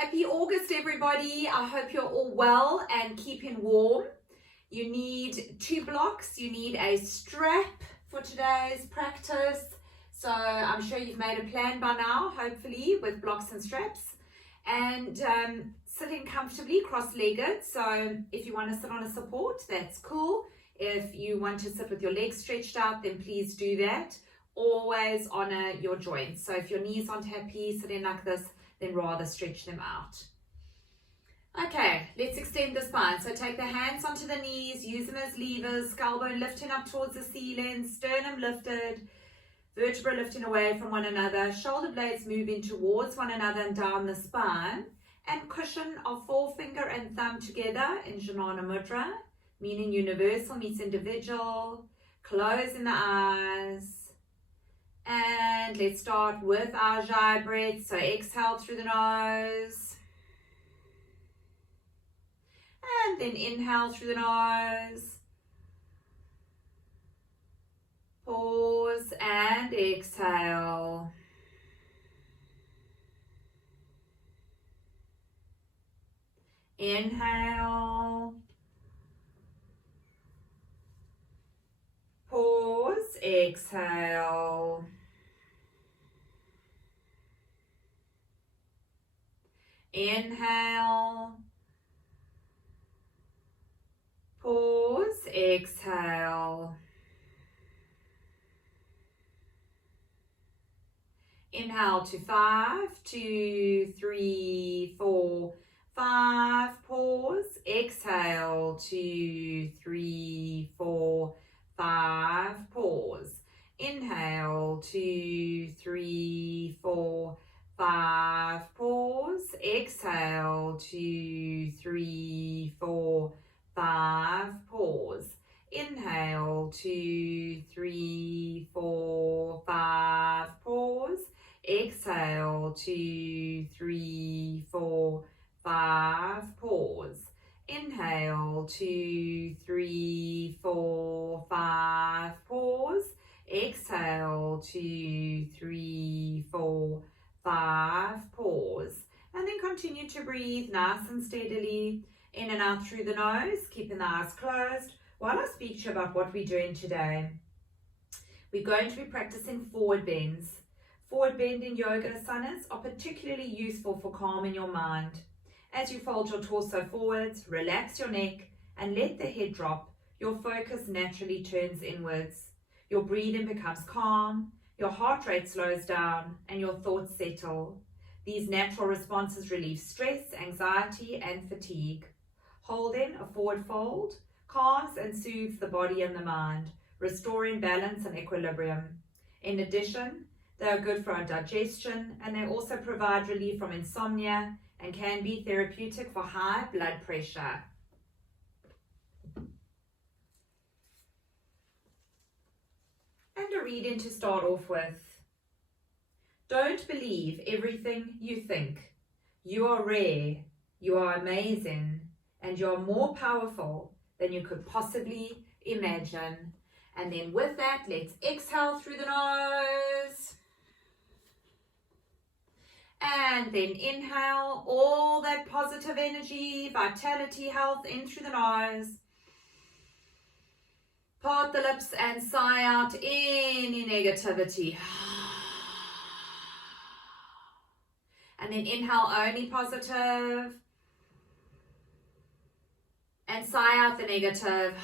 Happy August, everybody. I hope you're all well and keeping warm. You need 2 blocks. You need a strap for today's practice. So I'm sure you've made a plan by now, hopefully, with blocks and straps. And sitting comfortably cross-legged. So if you want to sit on a support, that's cool. If you want to sit with your legs stretched out, then please do that. Always honor your joints. So if your knees aren't happy sitting like this, then rather stretch them out. Okay, let's extend the spine. So take the hands onto the knees, use them as levers, skull bone lifting up towards the ceiling, sternum lifted, vertebra lifting away from one another, shoulder blades moving towards one another and down the spine, and cushion of forefinger and thumb together in Jnana Mudra, meaning universal meets individual, closing the eyes. And let's start with our Ujjayi breath. So exhale through the nose. And then inhale through the nose. Pause and exhale. Inhale. Pause, exhale. Inhale. Pause, exhale. Inhale to 5, 2, 3, 4, 5. Pause. Exhale 2, 3, 4, 5. Pause. Inhale 2, 3, 4, 5. Pause. Exhale 2, 3, 4, 5. Pause. Inhale 2, 3, 4, 5. Pause. Exhale 2, 3, 4, 5. Pause. Inhale 2, 3, 4, 5. Pause. Exhale 2, 3, 4, 5. Pause. And then continue to breathe nice and steadily in and out through the nose, keeping the eyes closed while I speak to you about what we're doing today. We're going to be practicing forward bends. Forward bending yoga asanas are particularly useful for calming your mind. As you fold your torso forwards, relax your neck and let the head drop, your focus naturally turns inwards. Your breathing becomes calm, your heart rate slows down, and your thoughts settle. These natural responses relieve stress, anxiety, and fatigue. Holding a forward fold calms and soothes the body and the mind, restoring balance and equilibrium. In addition, they are good for our digestion, and they also provide relief from insomnia and can be therapeutic for high blood pressure. And a reading to start off with. Don't believe everything you think. You are rare, you are amazing, and you are more powerful than you could possibly imagine. And then with that, let's exhale through the nose. And then inhale all that positive energy, vitality, health in through the nose. Part the lips and sigh out any negativity. And then inhale only positive. And sigh out the negative.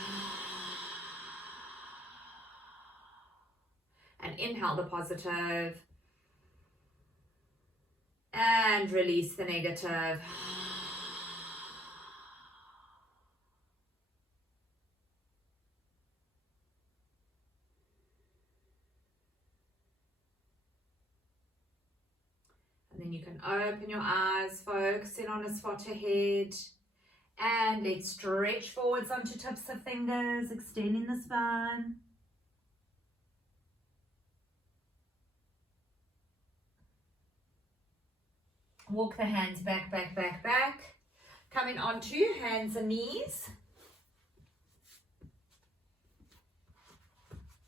And inhale the positive. And release the negative. And then you can open your eyes, focusing on a spot ahead. And let's stretch forwards onto tips of fingers, extending the spine. Walk the hands back, back, back, back. Coming onto hands and knees.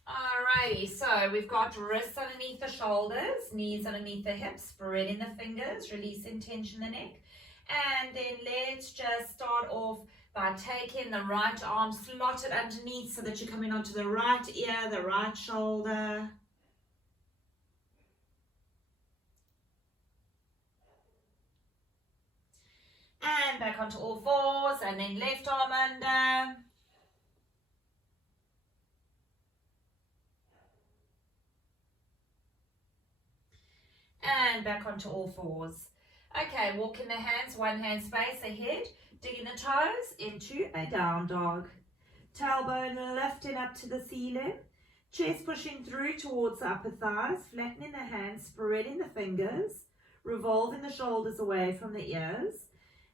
Alrighty, so we've got wrists underneath the shoulders, knees underneath the hips, spreading the fingers, releasing tension in the neck. And then let's just start off by taking the right arm, slot it underneath so that you're coming onto the right ear, the right shoulder. And back onto all fours, and then left arm under. And back onto all fours. Okay, walking the hands, one hand space ahead, digging the toes into a down dog. Tailbone lifting up to the ceiling, chest pushing through towards the upper thighs, flattening the hands, spreading the fingers, revolving the shoulders away from the ears.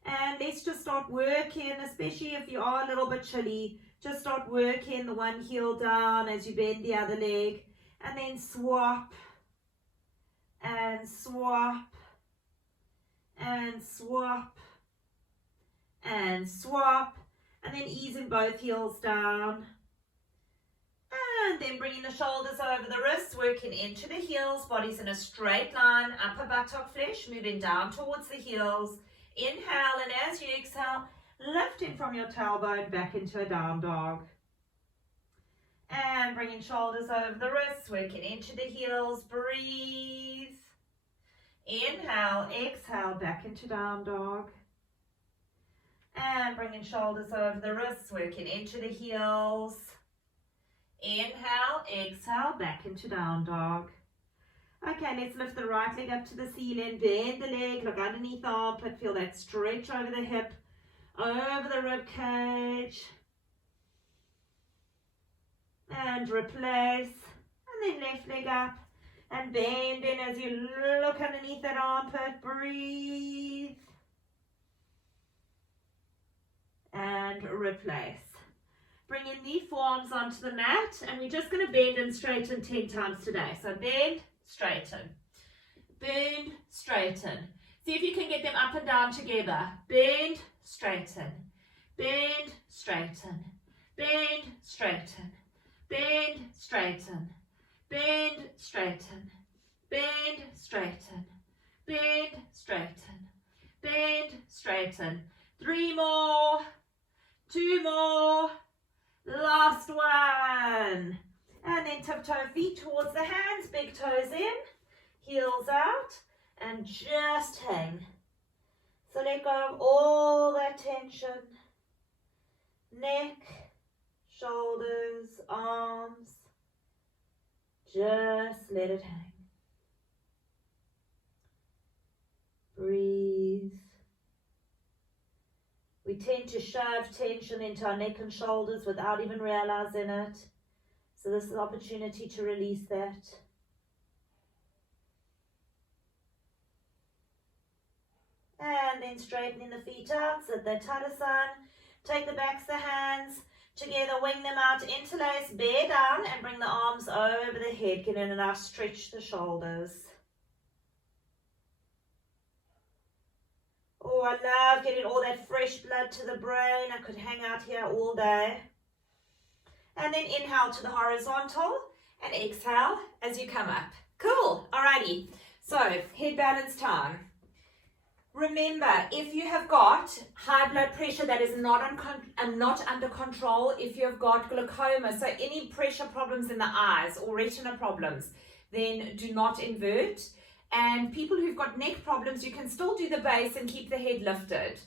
And let's just start working, especially if you are a little bit chilly, just start working the one heel down as you bend the other leg, and then swap, and swap, and swap, and swap, and then easing both heels down. And then bringing the shoulders over the wrists, working into the heels, body's in a straight line, upper buttock flesh, moving down towards the heels. Inhale, and as you exhale, lifting from your tailbone back into a down dog. And bringing shoulders over the wrists, working into the heels, breathe. Inhale, exhale, back into down dog. And bringing shoulders over the wrists, working into the heels. Inhale, exhale, back into down dog. Okay, let's lift the right leg up to the ceiling, bend the leg, look underneath the armpit, feel that stretch over the hip, over the rib cage. And replace, and then left leg up, and bend in as you look underneath that armpit, breathe. And replace. Bringing the forearms onto the mat, and we're just going to bend and straighten 10 times today. So bend, straighten, bend, straighten. See if you can get them up and down together. Bend, straighten, bend, straighten, bend, straighten, bend, straighten, bend, straighten, bend, straighten, bend, straighten, bend, straighten. 3 more, 2 more, last one. And then tiptoe feet towards the hands, big toes in, heels out, and just hang. So let go of all that tension. Neck, shoulders, arms. Just let it hang. Breathe. We tend to shove tension into our neck and shoulders without even realizing it. So this is an opportunity to release that. And then straightening the feet out, Siddha Tadasana. Take the backs of the hands together, wing them out, interlace, bear down, and bring the arms over the head. Get in and out, stretch the shoulders. Oh, I love getting all that fresh blood to the brain. I could hang out here all day. And then inhale to the horizontal and exhale as you come up. Cool. Alrighty. So head balance time. Remember, if you have got high blood pressure that is not under control, if you have got glaucoma, so any pressure problems in the eyes or retina problems, then do not invert. And people who've got neck problems, you can still do the base and keep the head lifted.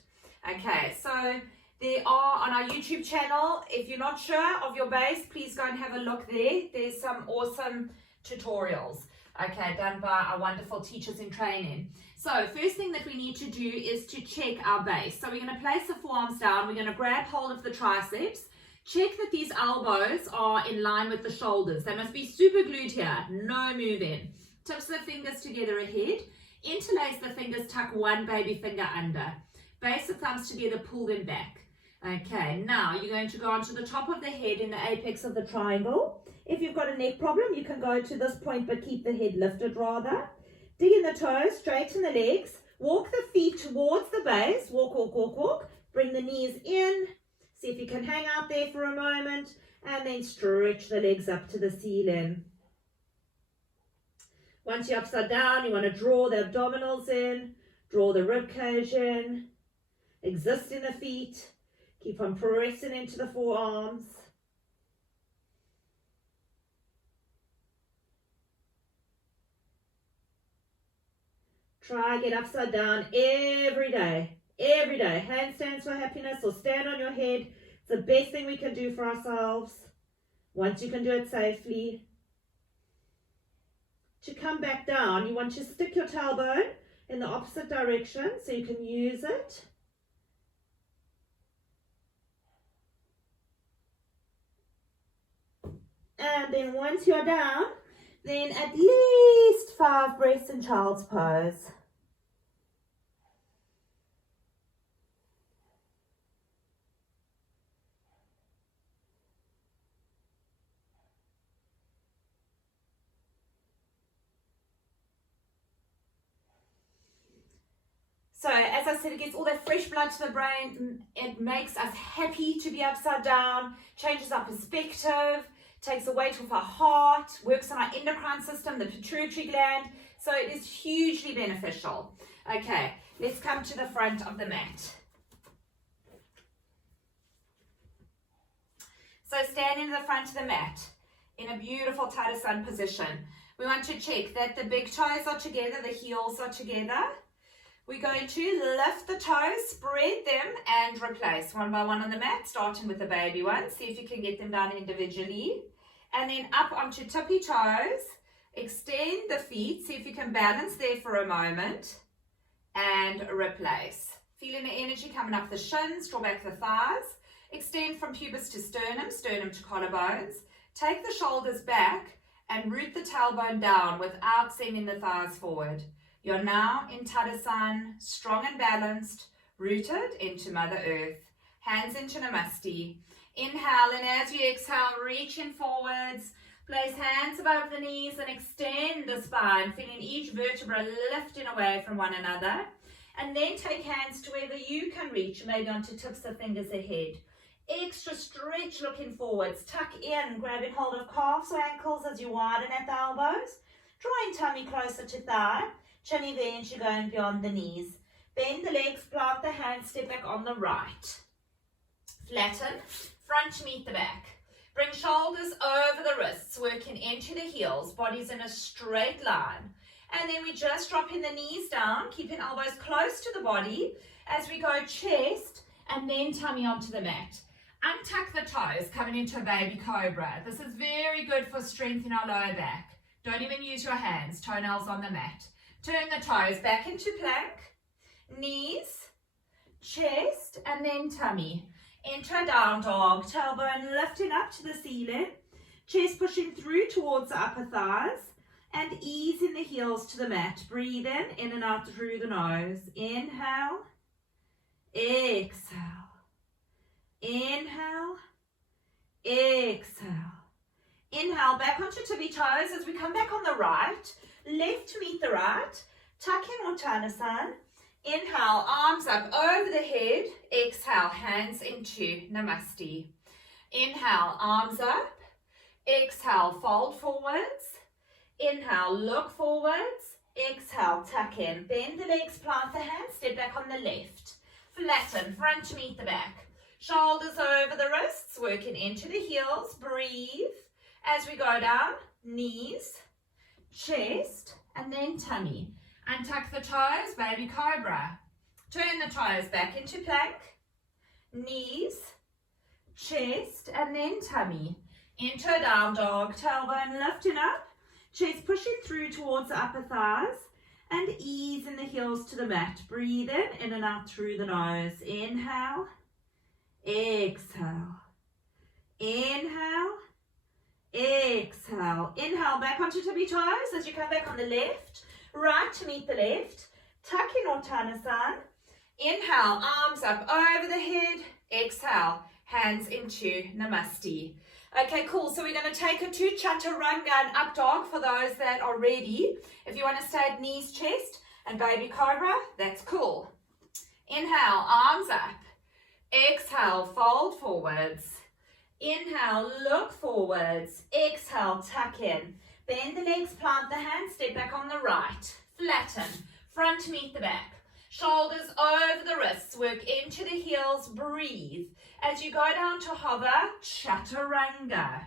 Okay, so there are on our YouTube channel, if you're not sure of your base, please go and have a look there. There's some awesome tutorials, okay, done by our wonderful teachers in training. So first thing that we need to do is to check our base. So we're going to place the forearms down. We're going to grab hold of the triceps. Check that these elbows are in line with the shoulders. They must be super glued here, no moving. Tips of the fingers together ahead. Interlace the fingers, tuck one baby finger under. Base the thumbs together, pull them back. Okay, now you're going to go onto the top of the head in the apex of the triangle. If you've got a neck problem, you can go to this point but keep the head lifted rather. Dig in the toes, straighten the legs, walk the feet towards the base, walk, walk, walk, walk. Bring the knees in. See if you can hang out there for a moment. And then stretch the legs up to the ceiling. Once you're upside down, you want to draw the abdominals in, draw the rib cage in, exist in the feet. Keep on pressing into the forearms. Try get upside down every day. Every day. Handstands for happiness or stand on your head. It's the best thing we can do for ourselves. Once you can do it safely. To come back down, you want to stick your tailbone in the opposite direction so you can use it. And then once you're down, then at least 5 breaths in child's pose. So as I said, it gets all that fresh blood to the brain. It makes us happy to be upside down, changes our perspective, takes the weight off our heart, works on our endocrine system, the pituitary gland. So it is hugely beneficial. Okay, let's come to the front of the mat. So standing in the front of the mat in a beautiful Tadasana position. We want to check that the big toes are together, the heels are together. We're going to lift the toes, spread them, and replace one by one on the mat, starting with the baby one. See if you can get them down individually. And then up onto tippy toes. Extend the feet. See if you can balance there for a moment. And replace. Feeling the energy coming up the shins, draw back the thighs. Extend from pubis to sternum, sternum to collarbones. Take the shoulders back and root the tailbone down without sending the thighs forward. You're now in Tadasana, strong and balanced, rooted into Mother Earth. Hands into Namaste. Inhale, and as you exhale, reaching forwards. Place hands above the knees and extend the spine, feeling each vertebra lifting away from one another. And then take hands to wherever you can reach, maybe onto tips of fingers ahead. Extra stretch looking forwards. Tuck in, grabbing hold of calves or ankles as you widen at the elbows. Drawing tummy closer to thigh. Chin eventually going beyond the knees. Bend the legs, plant the hands, step back on the right. Flatten, front to meet the back. Bring shoulders over the wrists, working into the heels, bodies in a straight line. And then we just dropping the knees down, keeping elbows close to the body as we go chest and then tummy onto the mat. Untuck the toes, coming into a baby cobra. This is very good for strengthening our lower back. Don't even use your hands, toenails on the mat. Turn the toes back into plank, knees, chest, and then tummy. Into a down dog, tailbone lifting up to the ceiling, chest pushing through towards the upper thighs, and easing the heels to the mat. Breathe in and out through the nose. Inhale, exhale, inhale, exhale. Inhale, back onto tippy toes as we come back on the right. Left to meet the right, tuck in Uttanasana. Inhale, arms up over the head. Exhale, hands into Namaste. Inhale, arms up. Exhale, fold forwards. Inhale, look forwards. Exhale, tuck in. Bend the legs, plant the hands, step back on the left. Flatten, front to meet the back. Shoulders over the wrists, working into the heels. Breathe as we go down, knees, chest, and then tummy. Untuck the toes, baby cobra. Turn the toes back into plank, knees, chest, and then tummy. Into a down dog, tailbone lifting up, chest pushing through towards the upper thighs, and easing the heels to the mat. Breathe in and out through the nose. Inhale, exhale, inhale, exhale. Inhale, back onto tippy toes as you come back on the left. Right to meet the left. Tuck in Uttanasana. Inhale, arms up over the head. Exhale, hands into Namaste. Okay, cool. So we're going to take a 2 chaturanga and up dog for those that are ready. If you want to stay at knees, chest, and baby cobra, that's cool. Inhale, arms up. Exhale, fold forwards. Inhale, look forwards. Exhale, tuck in. Bend the legs, plant the hands, step back on the right. Flatten, front to meet the back. Shoulders over the wrists, work into the heels, breathe. As you go down to hover, chaturanga.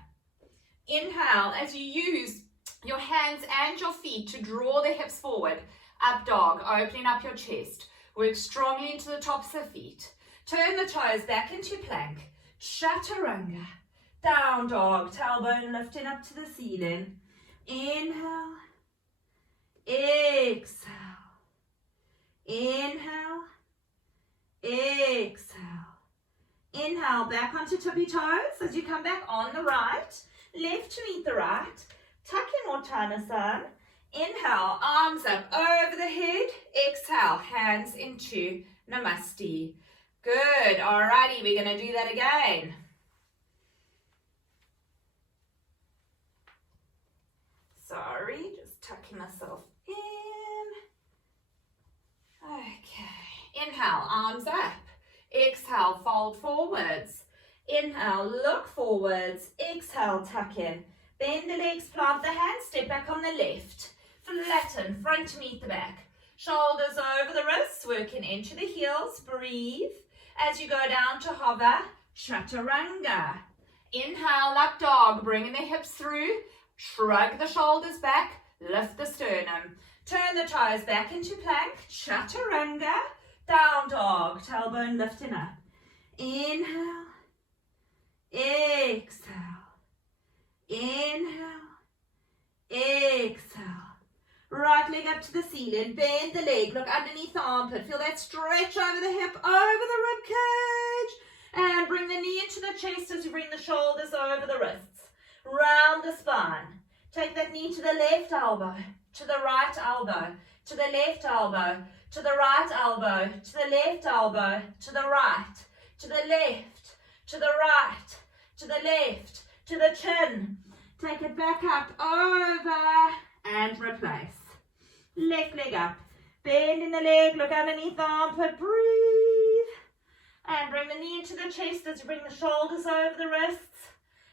Inhale, as you use your hands and your feet to draw the hips forward. Up dog, opening up your chest. Work strongly into the tops of feet. Turn the toes back into plank. Chaturanga. Down dog, tailbone lifting up to the ceiling. Inhale. Exhale. Inhale. Exhale. Inhale, back onto tippy toes as you come back on the right. Left to meet the right. Tuck in Uttanasana. Inhale, arms up over the head. Exhale, hands into Namaste. Good. Alrighty, we're going to do that again. Sorry, just tucking myself in. Okay. Inhale, arms up. Exhale, fold forwards. Inhale, look forwards. Exhale, tuck in. Bend the legs, plant the hands, step back on the left. Flatten, front to meet the back. Shoulders over the wrists, working into the heels. Breathe. As you go down to hover, chaturanga. Inhale, up dog, bringing the hips through. Shrug the shoulders back, lift the sternum. Turn the toes back into plank, chaturanga. Down dog, tailbone lifting up. Inhale, exhale, inhale, exhale. Right leg up to the ceiling, bend the leg, look underneath the armpit, feel that stretch over the hip, over the rib cage, and bring the knee into the chest as you bring the shoulders over the wrists, round the spine. Take that knee to the left elbow, to the right elbow, to the left elbow, to the right elbow, to the left elbow, to the right, to the left, to the right, to the left, to the chin. Take it back up, over, and replace. Left leg up, bend in the leg, look underneath the armpit, breathe, and bring the knee into the chest as you bring the shoulders over the wrists.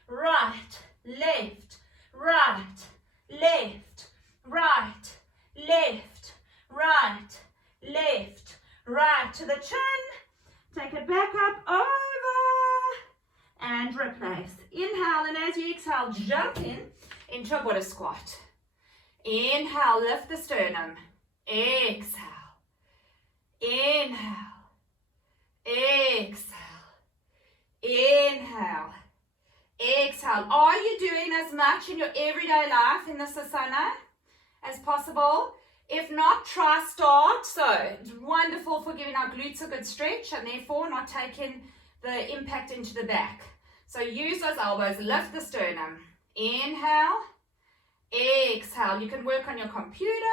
Right, left, right, left, right, left, right, left, right to the chin. Take it back up, over, and replace. Inhale, and as you exhale, jump into a Buddha squat. Inhale, lift the sternum. Exhale. Inhale. Exhale. Inhale. Exhale. Are you doing as much in your everyday life in this asana as possible? If not, try start. So it's wonderful for giving our glutes a good stretch and therefore not taking the impact into the back. So use those elbows, lift the sternum. Inhale. Exhale. You can work on your computer,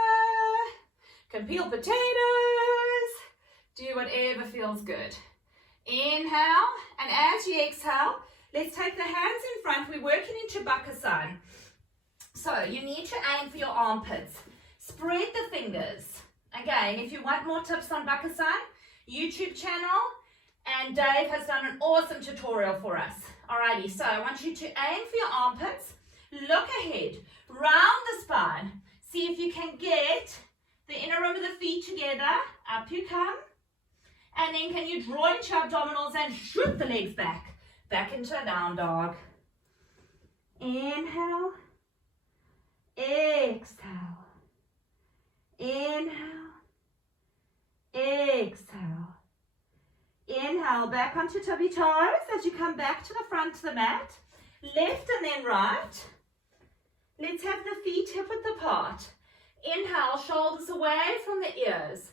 can peel potatoes, do whatever feels good. Inhale, and as you exhale, let's take the hands in front. We're working into Bakasana. So you need to aim for your armpits. Spread the fingers. Again, if you want more tips on Bakasana, YouTube channel, and Dave has done an awesome tutorial for us. Alrighty, so I want you to aim for your armpits. Look ahead, round the spine. See if you can get the inner rim of the feet together. Up you come. And then can you draw into your abdominals and shoot the legs back. Back into a down dog. Inhale. Exhale. Inhale. Exhale. Inhale, back onto tippy toes as you come back to the front of the mat. Left and then right. Let's have the feet hip-width apart. Inhale, shoulders away from the ears.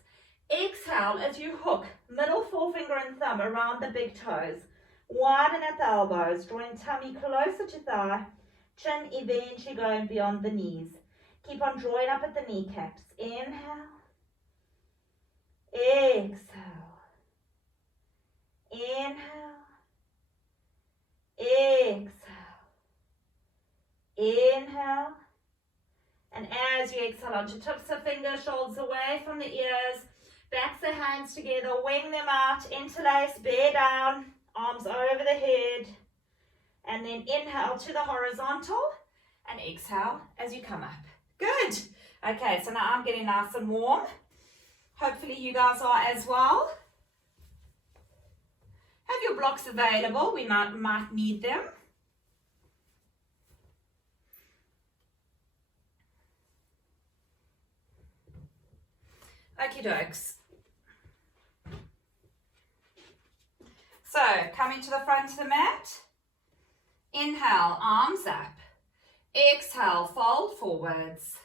Exhale as you hook middle forefinger and thumb around the big toes. Widen at the elbows, drawing tummy closer to thigh. Chin eventually going beyond the knees. Keep on drawing up at the kneecaps. Inhale. Exhale. Inhale. Exhale. Inhale, and as you exhale onto tips of fingers, shoulders away from the ears, backs of hands together, wing them out, interlace, bear down, arms over the head, And then inhale to the horizontal and exhale as you come up. Good. Okay, so now I'm getting nice and warm. Hopefully you guys are as well. Have your blocks available. We might need them. Okie dokes. So, coming to the front of the mat. Inhale, arms up. Exhale, fold forwards.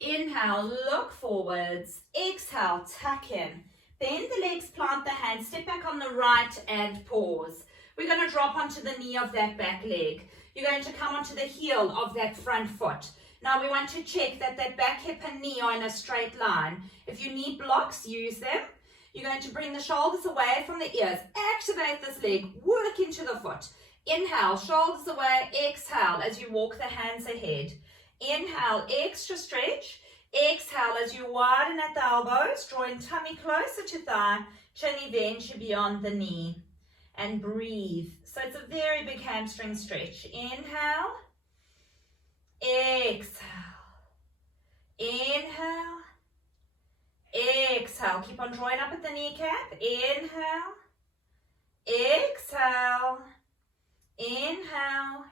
Inhale, look forwards. Exhale, tuck in. Bend the legs, plant the hands, step back on the right and pause. We're going to drop onto the knee of that back leg. You're going to come onto the heel of that front foot. Now we want to check that that back hip and knee are in a straight line. If you need blocks, use them. You're going to bring the shoulders away from the ears. Activate this leg, work into the foot. Inhale, shoulders away, exhale as you walk the hands ahead. Inhale, extra stretch. Exhale as you widen at the elbows, drawing tummy closer to thigh, chin eventually beyond the knee. And breathe. So it's a very big hamstring stretch. Inhale. Exhale. Inhale. Exhale. Keep on drawing up at the kneecap. Inhale. Exhale. Inhale.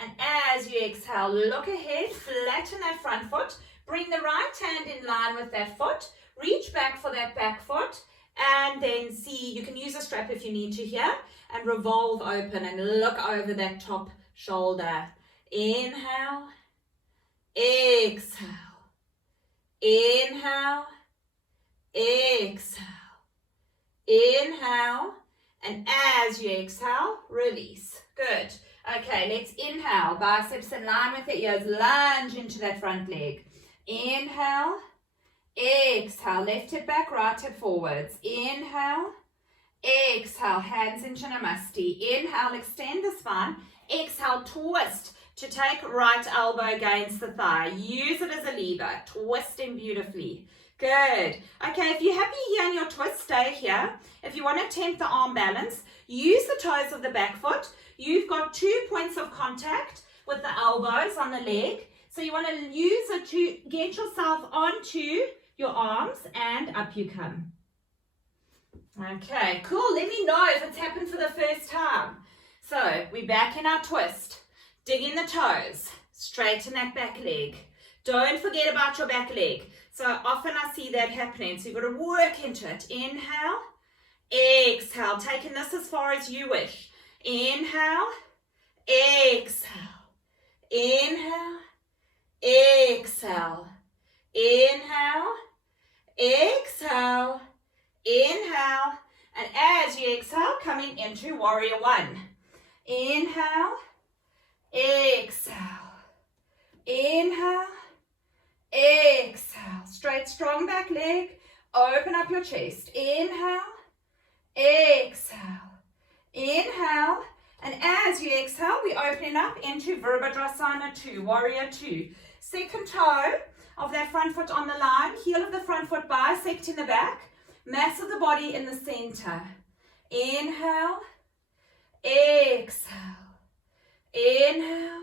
And as you exhale, look ahead, flatten that front foot. Bring the right hand in line with that foot. Reach back for that back foot. And then see, you can use a strap if you need to here. And revolve open and look over that top shoulder. Inhale. Exhale. Inhale. Exhale. Inhale. And as you exhale, release. Good. Okay, let's inhale. Biceps in line with the ears. Lunge into that front leg. Inhale. Exhale. Left hip back, right hip forwards. Inhale. Exhale. Hands into Namaste. Inhale. Extend the spine. Exhale. Twist to take right elbow against the thigh. Use it as a lever. Twisting beautifully. Good. Okay, if you're happy here in your twist, stay here. If you want to attempt the arm balance, use the toes of the back foot. You've got 2 points of contact with the elbows on the leg. So you want to use it to get yourself onto your arms and up you come. Okay, cool. Let me know if it's happened for the first time. So we're back in our twist. Dig in the toes. Straighten that back leg. Don't forget about your back leg. So often I see that happening. So you've got to work into it. Inhale. Exhale. Taking this as far as you wish. Inhale. Exhale. Inhale. Exhale. Inhale. Exhale. Inhale. And as you exhale, coming into warrior one. Inhale. Exhale. Inhale. Exhale. Straight, strong back leg. Open up your chest. Inhale. Exhale. Inhale. And as you exhale, we're opening up into Virabhadrasana 2, warrior 2. Second toe of that front foot on the line. Heel of the front foot bisecting the back. Mass of the body in the center. Inhale. Exhale. Inhale.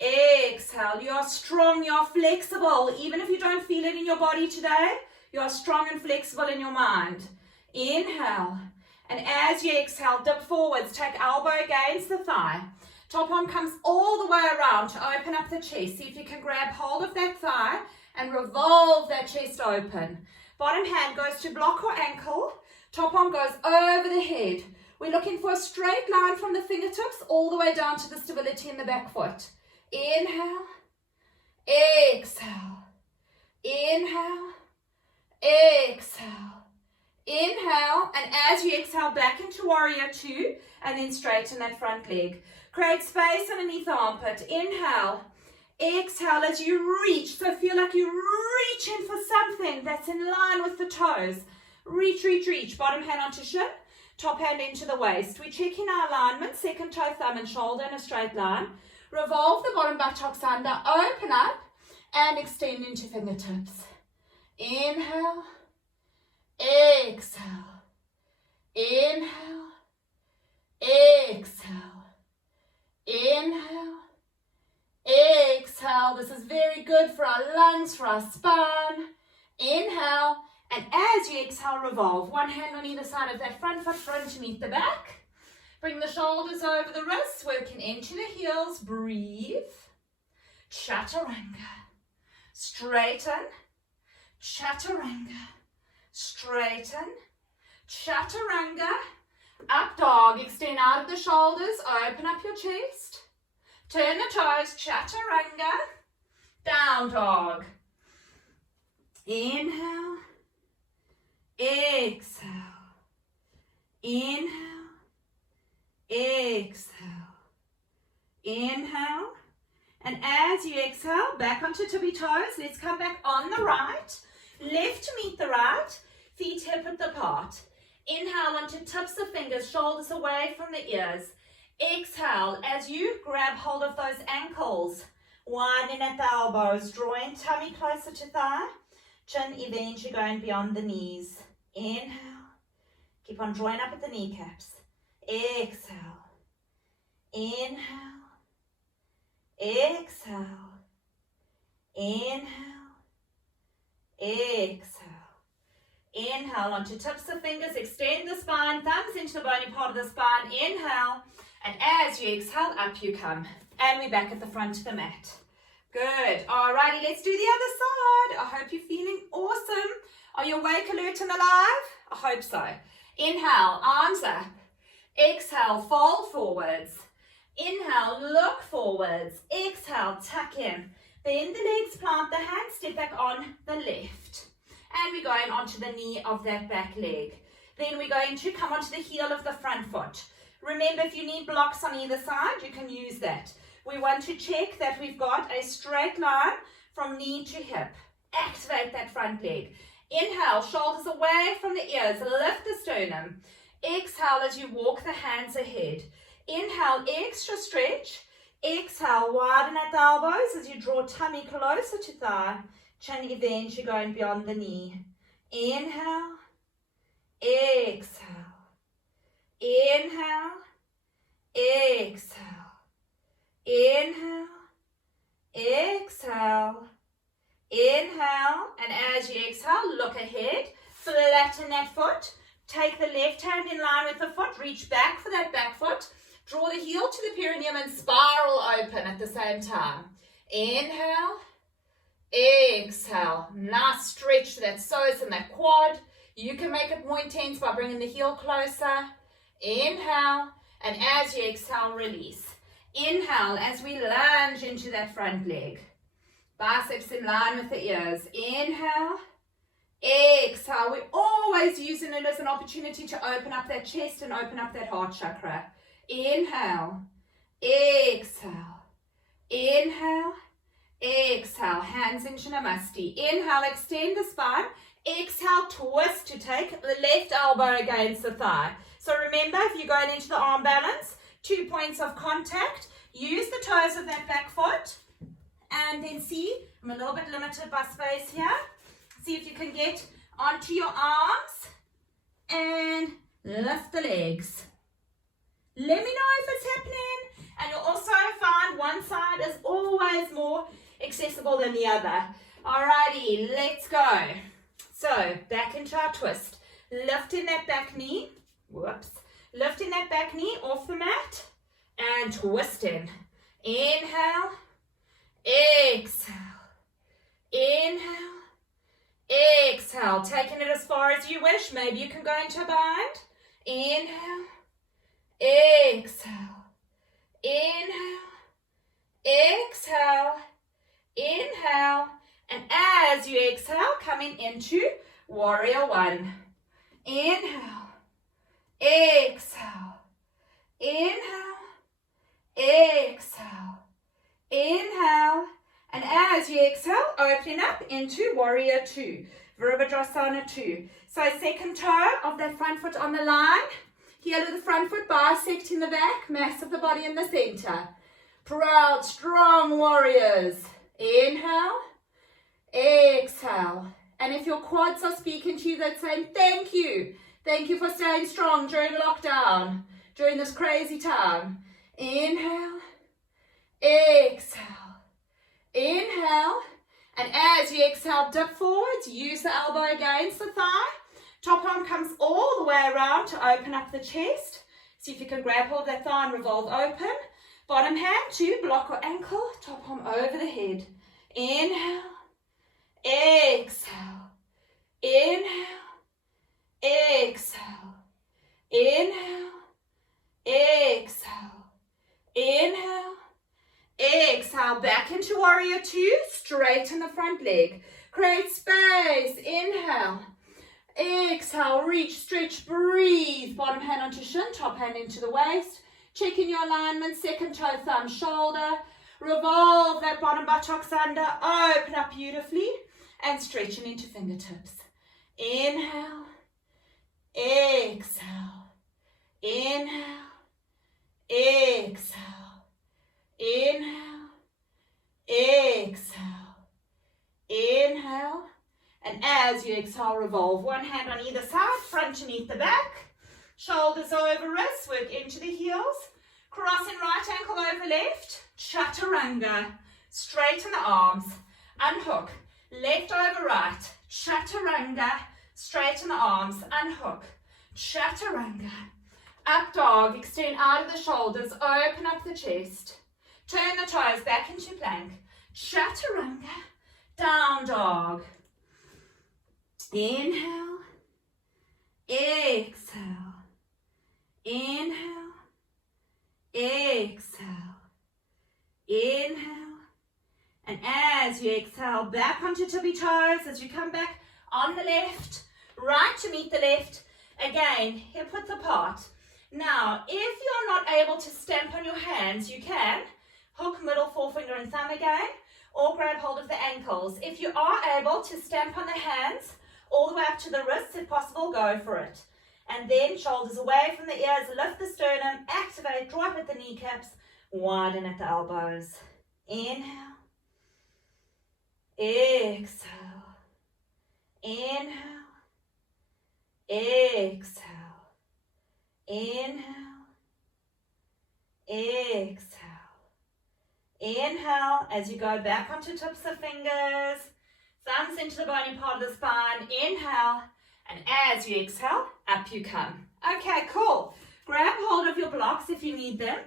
Exhale. You are strong, you are flexible. Even if you don't feel it in your body today, you are strong and flexible in your mind. Inhale. And as you exhale, dip forwards. Take elbow against the thigh. Top arm comes all the way around to open up the chest. See if you can grab hold of that thigh and revolve that chest open. Bottom hand goes to block or ankle. Top arm goes over the head. We're looking for a straight line from the fingertips all the way down to the stability in the back foot. Inhale. Exhale. Inhale. Exhale. Inhale, and as you exhale, back into warrior 2, and then straighten that front leg. Create space underneath the armpit. Inhale. Exhale as you reach. So feel like you're reaching for something that's in line with the toes. Reach, reach, reach. Bottom hand onto shin. Top hand into the waist. We're checking our alignment. Second toe, thumb and shoulder in a straight line. Revolve the bottom buttocks under. Open up and extend into fingertips. Inhale. Exhale. Inhale. Exhale. lungs, for our spine. Inhale, and as you exhale, revolve. One hand on either side of that front foot, front to meet the back. Bring the shoulders over the wrists, working into the heels. Breathe. Chaturanga. Straighten. Chaturanga. Straighten. Chaturanga. Up dog. Extend out of the shoulders. Open up your chest. Turn the toes. Chaturanga. Down dog. Inhale. Exhale. Inhale. Exhale. Inhale. And as you exhale, back onto tippy toes. Let's come back on the right. Left to meet the right. Feet hip width apart. Inhale onto tips of fingers, shoulders away from the ears. Exhale as you grab hold of those ankles. Widening at the elbows, drawing tummy closer to thigh. Chin eventually going beyond the knees. Inhale. Keep on drawing up at the kneecaps. Exhale. Inhale. Exhale. Inhale. Exhale. Inhale onto tips of fingers. Extend the spine. Thumbs into the bony part of the spine. Inhale. And as you exhale, up you come. And we're back at the front of the mat. Good. Alrighty, let's do the other side. I hope you're feeling awesome. Are you awake, alert, and alive? I hope so. Inhale, arms up. Exhale, fold forwards. Inhale, look forwards. Exhale, tuck in. Bend the legs, plant the hands, step back on the left. And we're going onto the knee of that back leg. Then we're going to come onto the heel of the front foot. Remember, if you need blocks on either side, you can use that. We want to check that we've got a straight line from knee to hip. Activate that front leg. Inhale, shoulders away from the ears. Lift the sternum. Exhale as you walk the hands ahead. Inhale, extra stretch. Exhale, widen at the elbows as you draw tummy closer to thigh. Chin eventually going beyond the knee. Inhale. Exhale. Inhale. Exhale. Inhale. Exhale. Inhale. And as you exhale, look ahead. Flatten that foot. Take the left hand in line with the foot. Reach back for that back foot. Draw the heel to the perineum and spiral open at the same time. Inhale. Exhale. Nice stretch to that psoas and that quad. You can make it more intense by bringing the heel closer. Inhale. And as you exhale, release. Inhale as we lunge into that front leg. Biceps in line with the ears. Inhale. Exhale. We're always using it as an opportunity to open up that chest and open up that heart chakra. Inhale. Exhale. Inhale. Exhale. Hands into Namaste. Inhale. Extend the spine. Exhale. Twist to take the left elbow against the thigh. So remember, if you're going into the arm balance, 2 points of contact. Use the toes of that back foot. And then see, I'm a little bit limited by space here. See if you can get onto your arms. And lift the legs. Let me know if it's happening. And you'll also find one side is always more accessible than the other. Alrighty, let's go. So, back into our twist. Lifting that back knee. Whoops. Lifting that back knee off the mat. And twisting. Inhale. Exhale. Inhale. Exhale. Taking it as far as you wish. Maybe you can go into a bind. Inhale. Exhale. Inhale. Exhale. Inhale. And as you exhale, coming into warrior one. Inhale. Exhale. Inhale. Exhale. Inhale. And as you exhale, opening up into warrior two. Virabhadrasana 2. So second toe of that front foot on the line. Heel of the front foot bisecting the back. Mass of the body in the center. Proud, strong warriors. Inhale. Exhale. And if your quads are speaking to you, they're saying, thank you. Thank you for staying strong during lockdown, during this crazy time. Inhale. Exhale. Inhale. And as you exhale, dip forwards, use the elbow against the thigh. Top arm comes all the way around to open up the chest. See if you can grab hold of that thigh and revolve open. Bottom hand to block or ankle, top arm over the head. Inhale, exhale, inhale, exhale, inhale, exhale, inhale, exhale. Back into warrior two, straighten the front leg. Create space, inhale. Exhale, reach, stretch, breathe. Bottom hand onto shin, top hand into the waist. Check in your alignment, second toe, thumb, shoulder. Revolve that bottom buttocks under, open up beautifully, and stretching into fingertips. Inhale, exhale, inhale, exhale, inhale, exhale, inhale. And as you exhale, revolve one hand on either side, front to meet the back. Shoulders over wrists, work into the heels. Crossing right ankle over left. Chaturanga. Straighten the arms. Unhook. Left over right. Chaturanga. Straighten the arms. Unhook. Chaturanga. Up dog. Extend out of the shoulders. Open up the chest. Turn the toes back into plank. Chaturanga. Down dog. Inhale, exhale, inhale, exhale, inhale, and as you exhale, back onto tippy toes as you come back on the left, right to meet the left, again, hip width apart. Now, if you're not able to stamp on your hands, you can hook middle forefinger and thumb again, or grab hold of the ankles. If you are able to stamp on the hands, all the way up to the wrists, if possible, go for it. And then shoulders away from the ears, lift the sternum, activate, drop at the kneecaps, widen at the elbows. Inhale, exhale, inhale, exhale, inhale, exhale, inhale as you go back onto tips of fingers. Thumbs into the bony part of the spine. Inhale. And as you exhale, up you come. Okay, cool. Grab hold of your blocks if you need them.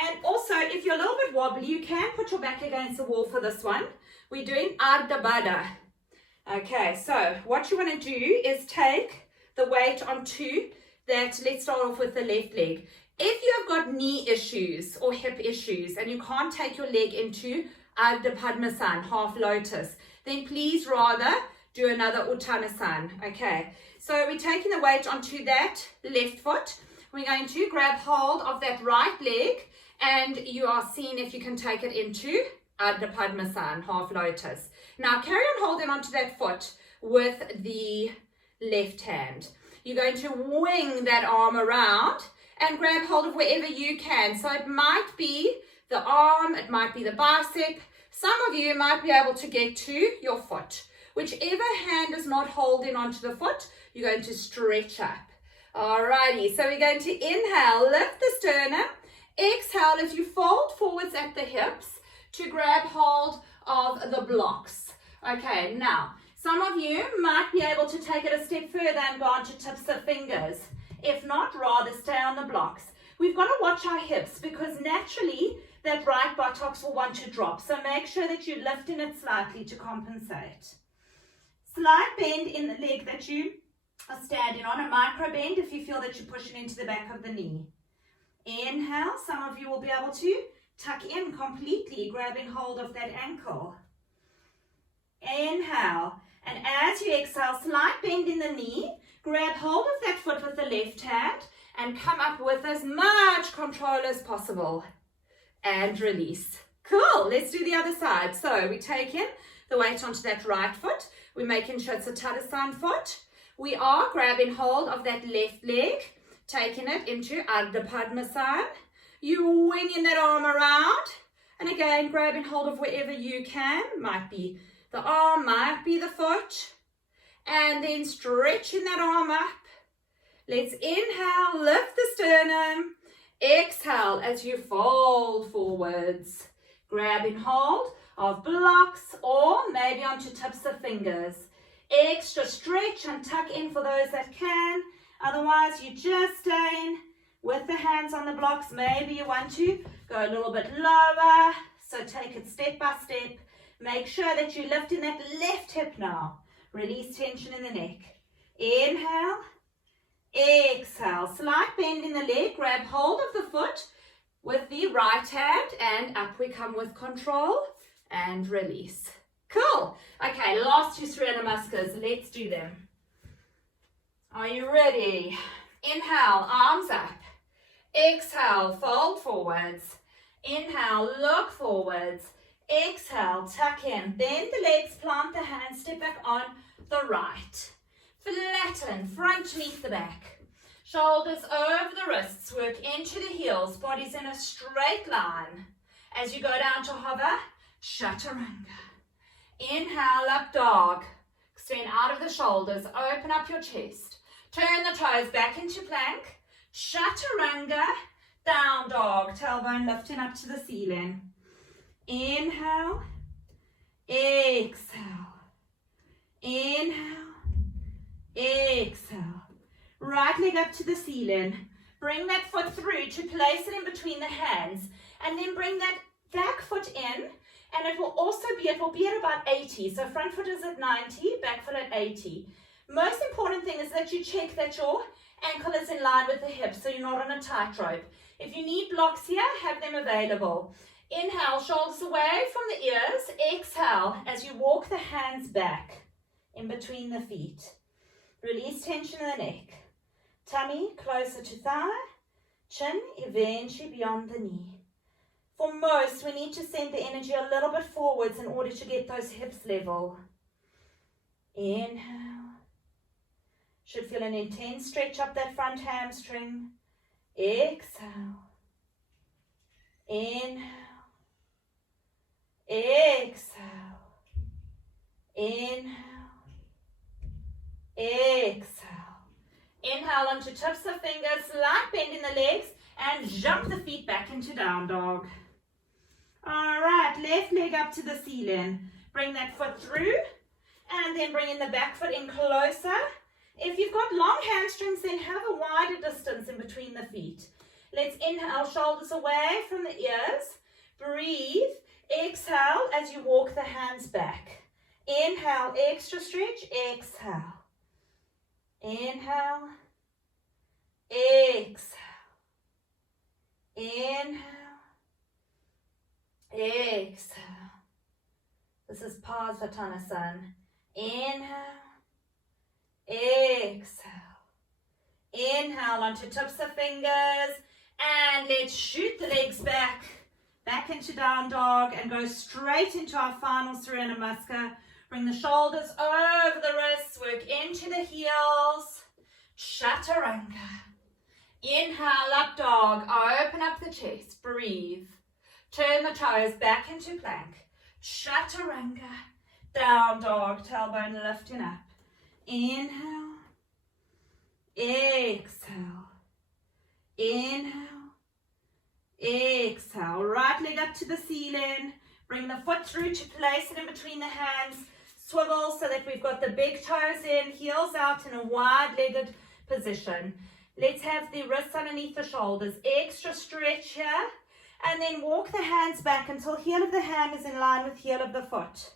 And also, if you're a little bit wobbly, you can put your back against the wall for this one. We're doing Ardha Baddha. Okay, so what you want to do is take the weight onto that. Let's start off with the left leg. If you have got knee issues or hip issues and you can't take your leg into Ardha Padmasana, half lotus, then please rather do another Uttanasana. Okay, so we're taking the weight onto that left foot. We're going to grab hold of that right leg and you are seeing if you can take it into Ardha Padmasana, half lotus. Now carry on holding onto that foot with the left hand. You're going to wing that arm around and grab hold of wherever you can. So it might be the arm, it might be the bicep. Some of you might be able to get to your foot. Whichever hand is not holding onto the foot, you're going to stretch up. Alrighty, so we're going to inhale, lift the sternum. Exhale as you fold forwards at the hips to grab hold of the blocks. Okay, now, some of you might be able to take it a step further and go on to tips of fingers. If not, rather stay on the blocks. We've got to watch our hips because naturally, that right buttocks will want to drop. So make sure that you're lifting it slightly to compensate. Slight bend in the leg that you are standing on, a micro bend if you feel that you're pushing into the back of the knee. Inhale, some of you will be able to tuck in completely, grabbing hold of that ankle. Inhale, and as you exhale, slight bend in the knee, grab hold of that foot with the left hand and come up with as much control as possible. And release. Cool, let's do the other side. So we're taking the weight onto that right foot. We're making sure it's a Tadasana foot. We are grabbing hold of that left leg, taking it into Ardha Padmasana. You're winging that arm around. And again, grabbing hold of wherever you can. Might be the arm, might be the foot. And then stretching that arm up. Let's inhale, lift the sternum. Exhale as you fold forwards, grabbing hold of blocks, or maybe onto tips of fingers. Extra stretch and tuck in for those that can. Otherwise, you just staying with the hands on the blocks. Maybe you want to go a little bit lower. So take it step by step. Make sure that you're lifting that left hip now. Release tension in the neck. Inhale. Exhale. Slight bend in the leg. Grab hold of the foot with the right hand and up we come with control and release. Cool. Okay, last two Surya Namaskars. Let's do them. Are you ready? Inhale, arms up. Exhale, fold forwards. Inhale, look forwards. Exhale, tuck in. Bend the legs, plant the hands, step back on the right. Flatten, front meet the back. Shoulders over the wrists, work into the heels, body's in a straight line. As you go down to hover, chaturanga. Inhale, up dog. Extend out of the shoulders, open up your chest. Turn the toes back into plank. Chaturanga, down dog, tailbone lifting up to the ceiling. Inhale, exhale. Inhale, exhale. Right leg up to the ceiling. Bring that foot through to place it in between the hands. And then bring that back foot in. And it will be at about 80. So front foot is at 90, back foot at 80. Most important thing is that you check that your ankle is in line with the hips, so you're not on a tightrope. If you need blocks here, have them available. Inhale, shoulders away from the ears. Exhale, as you walk the hands back in between the feet. Release tension in the neck. Tummy closer to thigh. Chin eventually beyond the knee. For most, we need to send the energy a little bit forwards in order to get those hips level. Inhale. Should feel an intense stretch up that front hamstring. Exhale. Inhale. Exhale. Inhale. Exhale. Inhale onto tips of fingers, slight bend in the legs, and jump the feet back into down dog. All right, left leg up to the ceiling. Bring that foot through, and then bring in the back foot in closer. If you've got long hamstrings, then have a wider distance in between the feet. Let's inhale, shoulders away from the ears. Breathe. Exhale as you walk the hands back. Inhale, extra stretch. Exhale. Inhale. Exhale. Inhale. Exhale. This is Parsvattanasana. Inhale. Exhale. Inhale onto tips of fingers. And let's shoot the legs back into down dog and go straight into our final Surya Namaskar. Bring the shoulders over the wrists, work into the heels. Chaturanga. Inhale, up dog, open up the chest, breathe. Turn the toes back into plank. Chaturanga. Down dog, tailbone lifting up. Inhale. Exhale. Inhale. Exhale. Right leg up to the ceiling. Bring the foot through to place it in between the hands. Swivel so that we've got the big toes in, heels out in a wide-legged position. Let's have the wrists underneath the shoulders. Extra stretch here. And then walk the hands back until heel of the hand is in line with heel of the foot.